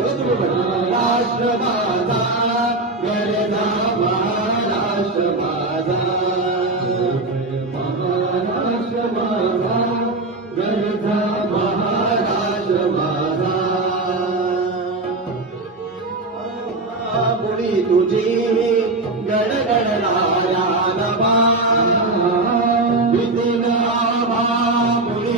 राष्ट्र माझा गरजा माझा महाराष्ट्र माझा माझा पुढी तुझी गडगड राजा नवा.